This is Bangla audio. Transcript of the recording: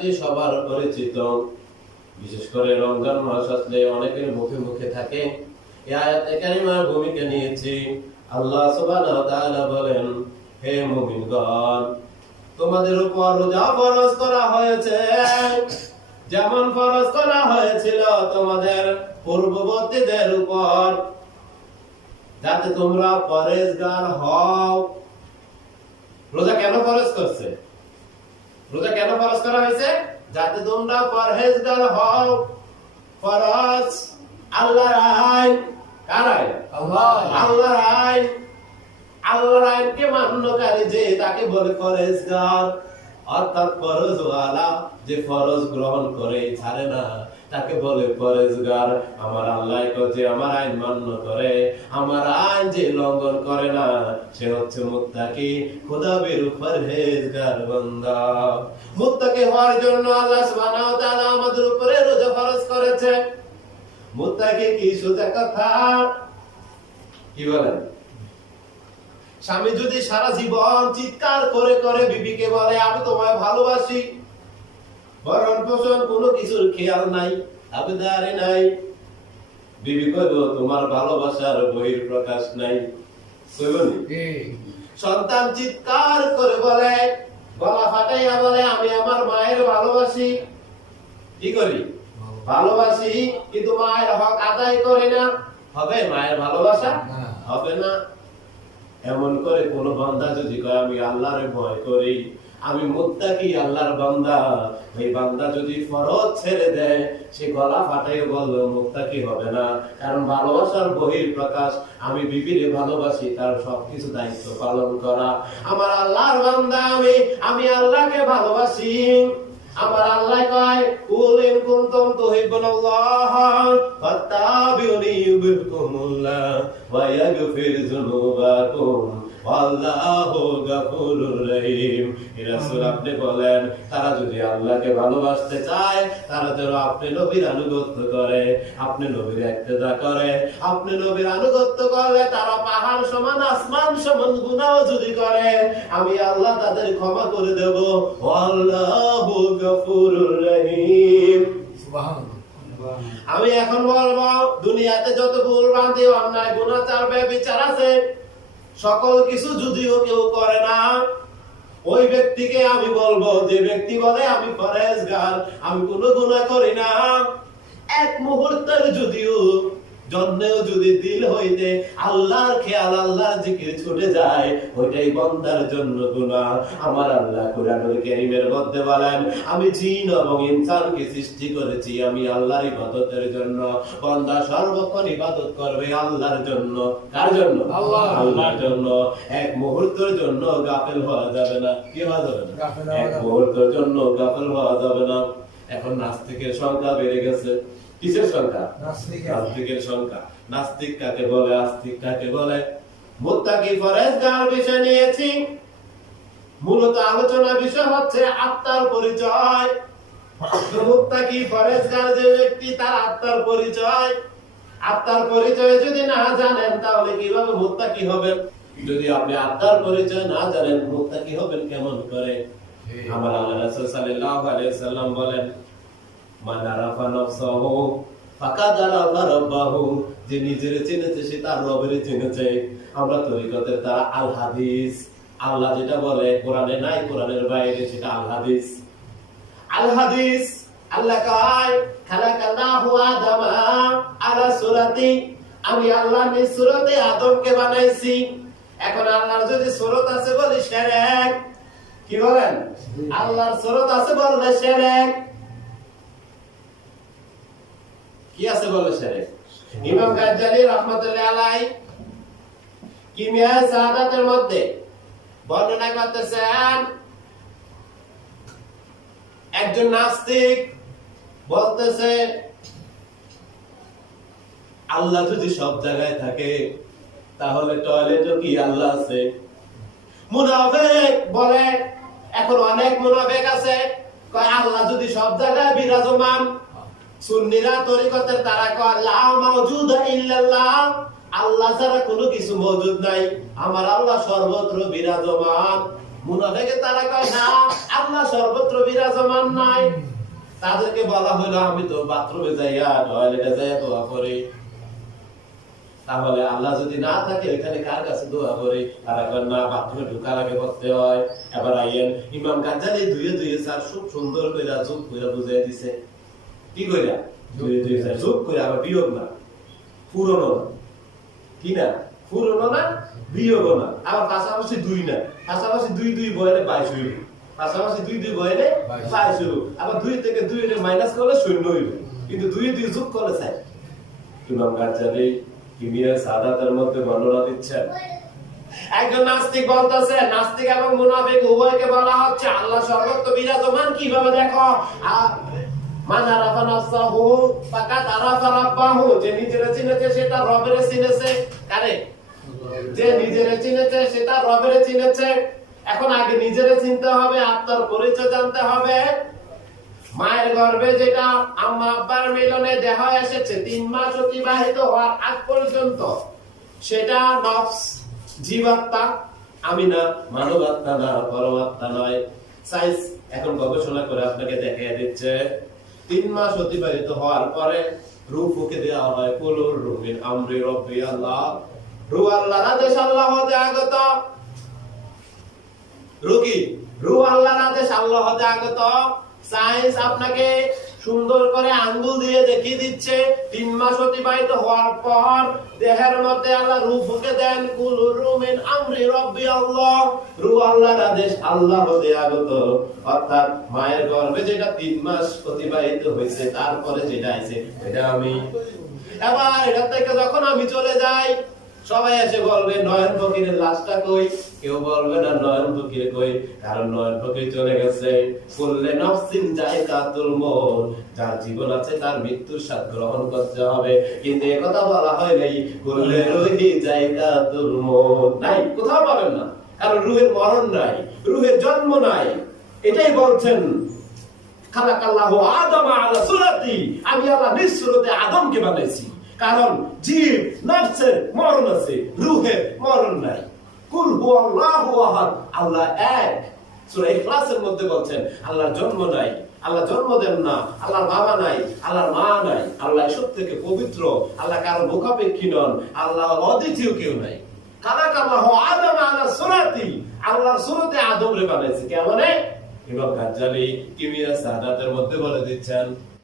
আয়াতটি সবার পরিচিত। বিশেষ করে রমজান মাস আসলে অনেকের মুখে মুখে থাকে। এই আয়াতে কারিমার ভূমিকা আল্লাহ সুবহানাহু ওয়া তাআলা বলেন, হে মুমিনগণ, তোমাদের উপর রোজা ফরজ করা হয়েছে। যেমন ফরজ করা হয়েছিল তোমাদের পূর্ববর্তীদের উপর। যাতে তোমরা পরেজগার হও। রোজা কেন ফরজ করছে? রোজা কেন ফরজ করা হয়েছে? যাতে তোমরা পরহেজগার হও। ফরজ আল্লাহর আইন। কার আইন? আল্লাহর আইন। আল্লাহর আইনকে মান্যকারী যে তাকে বলে ফরেজগার অর্থাৎ ফরজওয়ালা যে ফরজ গ্রহণ করে ছাড়ে না। তাকে বলে ফরেজগার আমার আল্লাহ যে আমার আইন মান্য করে, আমার আইন যে লঙ্ঘন করে না, সে হচ্ছে মুত্তাকি খোদাবের উপর হেজগার বান্দা। মুত্তাকি হওয়ার জন্য আল্লাহ সুবহানাহু ওয়া তাআলা আমাদের উপরে রোজা ফরজ করেছে। মুত্তাকি কি সোজা কথা? কি বলেন? স্বামী যদি সারা জীবন চিৎকার করে করে বিবিকে বলে, আমি তোমায় ভালোবাসি। ভরণ পোষণ কোনো কিছুর খেয়াল নাই আবেদারে নাই। বিবি কইব তোমার ভালোবাসার বহির প্রকাশ নাই সন্তান চিৎকার করে বলে গলা ফাটাইয়া বলে আমি আমার মায়ের ভালোবাসি। কি করি? ভালোবাসি কিন্তু মায়ের হক আদায় করি না। হবে মায়ের ভালোবাসা? হবে না। এমন করে কোন বান্দা যদি কয় আমি আল্লাহরে ভয় করি আমি মুত্তাকি আল্লাহর বান্দা। এই বান্দা যদি ফরজ ছেড়ে দেয়, সে গলা ফাটাই বলল, মুত্তাকি হবে না। কারণ ভালোবাসার বহির প্রকাশ আমি বিবিরে ভালোবাসি, তার সবকিছু দায়িত্ব পালন করা। আমার আল্লাহর বান্দা আমি আমি আল্লাহকে ভালোবাসি। আমার আল্লাহ কয়, কুল ইন কুনতুম তুহিব্বুনাল্লাহ ফাত্তাবিউনি ইউবিকুমুল্লাহ ওয়া ইয়াগফির যুনুবাকুম। আল্লাহু গাফুরুর রহিম। রাসূল আপনি বলেন তারা যদি আল্লাহকে ভালোবাসতে চায় তারা যেন আপনি নবীর আনুগত্য করে আপনি নবীর করে আপনি নবীর আনুগত্য করলে তারা পাহাড় সমান আসমান সমান গুনাহ যদি করে আমি আল্লাহ তাদের ক্ষমা করে দেব। আল্লাহু গাফুরুর রহিম। আমি এখন বলব দুনিয়াতে যত ভুল ভ্রান্তি অন্যায় গুণাচার বিচার আছে সকল কিছু যদিও কেউ করে না, ওই ব্যক্তিকে আমি বলব, যে ব্যক্তি বলে আমি ফরেজগার আমি কোনো গুণা করি না। এক মুহূর্তের যদিও জন্মেও যদি দিল হইতে আল্লাহর খেয়াল আল্লাহর জিকির ছুটে যায় ওইটাই বন্দার জন্য গুনাহ। আমার আল্লাহ কুরআনুল কারীমের মধ্যে বলেন আমি জিন এবং ইনসানকে সৃষ্টি করেছি আমি আল্লাহর ইবাদতের জন্য। বান্দা সর্বক্ষণ ইবাদত করবে আল্লাহর জন্য। কার জন্য? আল্লাহ। আল্লাহর জন্য। এক মুহূর্তের জন্য গাফেল হওয়া যাবে না। কি হওয়া যাবে না? এক মুহূর্তের জন্য গাফেল হওয়া যাবে না। এখন নাস্তিকের সংখ্যা বেড়ে গেছে। কিসের সংখ্যা? নাস্তিকের। সংখ্যা। নাস্তিক কাকে বলে? আস্তিক কাকে বলে? মুত্তাকি ফরেজগার বিষয় নিয়েছি। মূলত আলোচনা বিষয় হচ্ছে আত্মার পরিচয়। মুত্তাকি ফরেজগার যে ব্যক্তি তার আত্মার পরিচয়। আত্মার পরিচয় যদি না জানেন তাহলে কীভাবে মুত্তাকি হবেন? যদি আপনি আত্মার পরিচয় না জানেন মুত্তাকি হবেন কেমন করে? আমার আল্লাহ রাসূল সাল্লাল্লাহু আলাইহি সাল্লাম বলেন মান আরাফা নাফসাহু ফাকাদ আরাফা রাব্বাহু। যে নিজের চিনেছে সে তার রবের চিনেছে। আমরা তরিকতের তারা আল হাদিস আল্লাহ যেটা বলে কোরআনে নাই কোরআনের বাইরে সেটা আল হাদিস আল হাদিস আল্লাহ কয় খালাকাল্লাহু আদামা আলা সুরাতি। আমি আল্লাহ নিজ সুরতে আদমকে বানাইছি। এখন আল্লাহর যদি সুরত আছে বলি শিরক কি বলেন? আল্লাহর সুরত আছে বললে শিরক কি আছে ইমাম গাজ্জালি আলাই সাদাতের মধ্যে বর্ণনা করতেছেন, একজন নাস্তিক বলতেছে, আল্লাহ যদি সব জায়গায় থাকে, তাহলে টয়লেটও কি আল্লাহ আছে? মুনাফেক বলে, এখন অনেক মুনাফেক আছে। আল্লাহ যদি সব জায়গায় বিরাজমান সুন্নিরা তরিকতের তারা কয় ইল্লাল্লাহ। আল্লাহ ছাড়া কোনো কিছু মজুদ নাই। আমার আল্লাহ সর্বত্র বিরাজমান। মুনাফেকে তারা কয়, না, আল্লাহ সর্বত্র বিরাজমান নাই। তাদেরকে বলা আমি তো বাথরুমে যাইয়া টয়লেটে যাইয়া দোয়া করি। তাহলে আল্লাহ যদি না থাকে, এখানে কার কাছে দোয়া করি? তারা কয়, না, বাথরুমে ঢুকার আগে করতে হয়। এবার আইয়েন, ইমাম গাজ্জালি দুয়ে দুয়ে স্যার খুব সুন্দর করে যোগ কইরা বুঝাই দিছে। কি কইরা? দুয়ে দুয়ে যোগ কইরা আবার বিয়োগ না। পুরনো কি না? পুরনো না বিয়োগ না। আবার পাশাপাশি দুই না। পাশাপাশি দুই দুই বয়লে বাইশ হইল। পাশাপাশি দুই দুই বয়লে বাইশ। হইল। আবার দুই থেকে দুই মাইনাস করলে শূন্য হইল। কিন্তু দুই দুই যোগ করলে স্যার ইমাম গাজ্জালি কিমিয়া সাদাতের মধ্যে বর্ণনা দিচ্ছেন। একজন নাস্তিক বলতেছে নাস্তিক এবং মুনাফিক উভয়কে বলা হচ্ছে আল্লাহ সর্বত্র বিরাজমান। কীভাবে দেখো? সেটা মায়ের গর্ভে যেটা আম্মা আব্বার মিলনে দেহ এসেছে, তিন মাস অতিবাহিত হওয়ার আগ পর্যন্ত সেটা নফস, জীবাত্মা আমি না মানবাত্মা না, পরমাত্মা নয়। এখন গবেষণা করে আপনাকে দেখিয়ে দিচ্ছে। তিন মাস অতিবাহিত হওয়ার পরে রূহ ফুকে দেওয়া হয় কুলুর রুমিন আমরি রব্বি আল্লাহ। রু আল্লাহর আদেশ আল্লাহ হতে আগত। রুকি রু আল্লাহর আদেশ আল্লাহ হতে আগত। সায়েন্স আপনাকে সুন্দর করে আঙ্গুল দিয়ে দেখিয়ে দিচ্ছে। তিন মাস অতিবাহিত হওয়ার পর দেহের মধ্যে আল্লাহ রু ফুকে দেন রুমিন আমরি রব্বি আল্লাহ। রু আল্লাহর আদেশ আল্লাহ হতে আগত। অর্থাৎ মায়ের গর্ভে যেটা তিন মাস অতিবাহিত হয়েছে, তারপরে যেটা আছে এটা আমি এবার এটা থেকে যখন আমি চলে যাই সবাই এসে বলবে, নয়ন ফকিরের লাশটা কই? কেউ বলবে, না, নয়ন ফকির কই? কারণ নয়ন ফকির চলে গেছে। বললে, নফসিন যায় জায়গাতুল মউত। যার জীবন আছে, তার মৃত্যুর স্বাদ গ্রহণ করতে হবে। কিন্তু এ কথা বলা হয় নাই, বললে, রুহি জায়গাতুল মউত। নাই, কোথাও পাবেন না। কারণ রুহের মরণ নাই, রুহের জন্ম নাই। এটাই বলছেন, খালাকাল্লাহু আদম আলা সুরাতি। আমি আল্লাহ নিজ সুরতে আদমকে বানাইছি। কারণ জীব নফসের মরণ আছে রূহের মরণ নাই। কুল আহাদ, আল্লাহ এক। সূরা ইখলাসের মধ্যে বলছেন, আল্লাহর জন্ম নাই আল্লাহ জন্ম দেন না, আল্লাহর বাবা নাই, আল্লাহর মা নাই, আল্লাহ সব থেকে পবিত্র, আল্লাহ কারও মুখাপেক্ষী নন আল্লাহ অদ্বিতীয় কেউ নাই। খালাকাল্লাহু আদম আলা সুরাতি, আল্লাহর সুরতে আদম রে বানাইছে কেমনে ইমাম গাজ্জালি কিমিয়া সাদাতের মধ্যে বলে দিচ্ছেন